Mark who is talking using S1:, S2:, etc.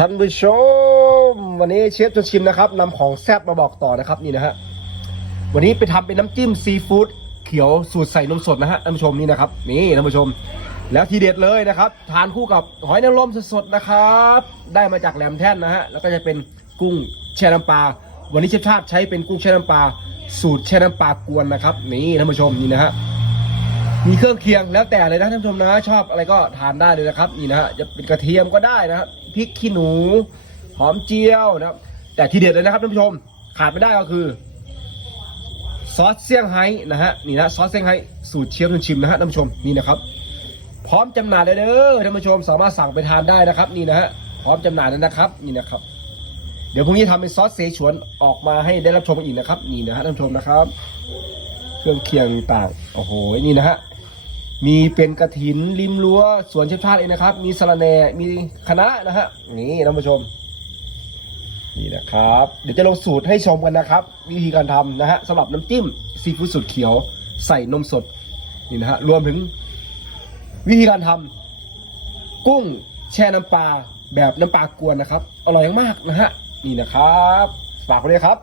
S1: ท่านผู้ชม วันนี้เชฟจะชิมนะครับนำของแซ่บมาบอกต่อนะครับนี่นะฮะวันนี้ไปทำเป็นน้ำจิ้มซีฟู้ดเขียวสูตรใส่นมสดนะฮะท่านผู้ชมนี่นะครับนี่ท่านผู้ชม แล้วทีเด็ดเลยนะครับ ทานคู่กับหอยนางรมสดๆนะครับ ได้มาจากแหลมแท่นนะฮะแล้วก็จะเป็นกุ้งแช่น้ำปลาวันนี้เชฟชาติใช้เป็นกุ้งแช่น้ำปลาสูตรแช่น้ำปลากวนนะครับ นี่ท่านผู้ชมนี่นะฮะมีเครื่องเคียงแล้วแต่เลยนะท่านผู้ชมนะชอบอะไรก็ทานได้เลยนะครับ นี่นะฮะจะเป็นกระเทียมก็ได้นะครับ พริกขี้หนู หอมเจียวนะครับ แต่ทีเด็ดเลยนะครับท่านผู้ชม ขาดไม่ได้ก็คือ ซอสเซี่ยงไฮ้นะฮะนี่นะซอสเซี่ยงไฮ้สูตรเชฟจนชิมนะฮะท่านผู้ชมนี่นะครับ พร้อมจำหน่ายเลยเด้อท่านผู้ชมสามารถสั่งไปทานได้นะครับ นี่นะฮะพร้อมจำหน่ายแล้วนะครับนี่นะครับ เดี๋ยวพรุ่งนี้ทำเป็นซอสเสฉวนออกมาให้ได้รับชมกันอีกนะครับ นี่นะฮะท่านผู้ชมนะครับ เครื่องเคียงต่างโอ้โหนี่นะฮะ มีเป็นกระถินริมรั้วสวนเชฟชาติเองนะครับ มีสะระแหน่มีคณะนะฮะนี่ท่านผู้ชม นี่นะครับ เดี๋ยวจะลงสูตรให้ชมกันนะครับ วิธีการทำนะฮะสำหรับน้ำจิ้มซีฟู้ดสูตรเขียว ใส่นมสดนี่นะฮะรวมถึง วิธีการทำกุ้งแช่น้ำปลาแบบน้ำปลากวนนะครับ อร่อยมากนะฮะนี่นะครับ ฝากไว้เลยครับ